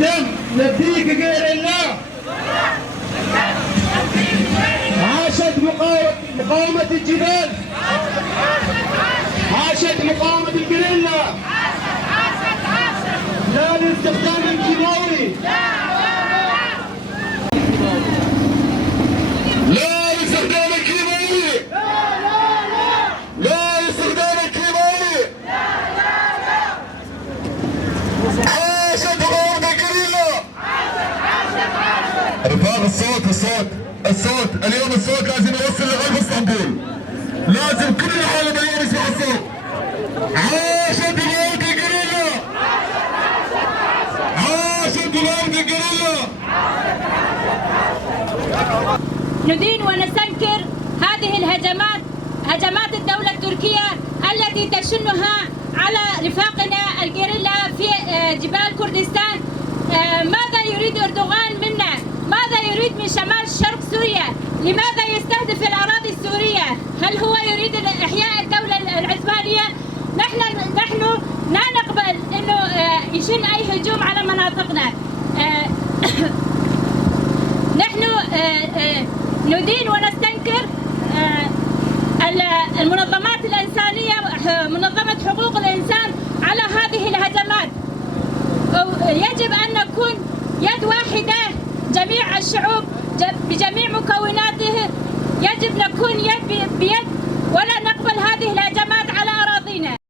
الدم نديك غير الله. عاشت مقاومة الجبال، عاشت مقاومة الجريلا. لا للاستخدام الكيماوي، لا للاستخدام الكيماوي، لا للاستخدام الكيماوي. عاشت مقاومة الجريلا. رفاق الصوت اليوم الصوت لازم يوصل لغرب اسطنبول، لازم كل العالم اليوم يسمع الصوت. عاشت مقاومة الجريلا، عاشت مقاومة الجريلا. ندين ونستنكر هذه الهجمات، هجمات الدولة التركية التي تشنها على رفاقنا الجريلا في جبال كردستان. ماذا يريد أردوغان منا؟ ماذا يريد من شمال شرق سوريا؟ لماذا يستهدف الأراضي السورية؟ هل هو يريد إحياء الدولة العثمانية؟ نحن لا نقبل إنه يشن أي هجوم على مناطقنا. نحن ندين ونستنكر المنظمات الإنسانية، منظمة حقوق الإنسان على هذه الهجمات. يجب أن نكون يد واحدة جميع الشعوب بجميع مكوناته، يجب نكون يد بيد ولا نقبل هذه الهجمات.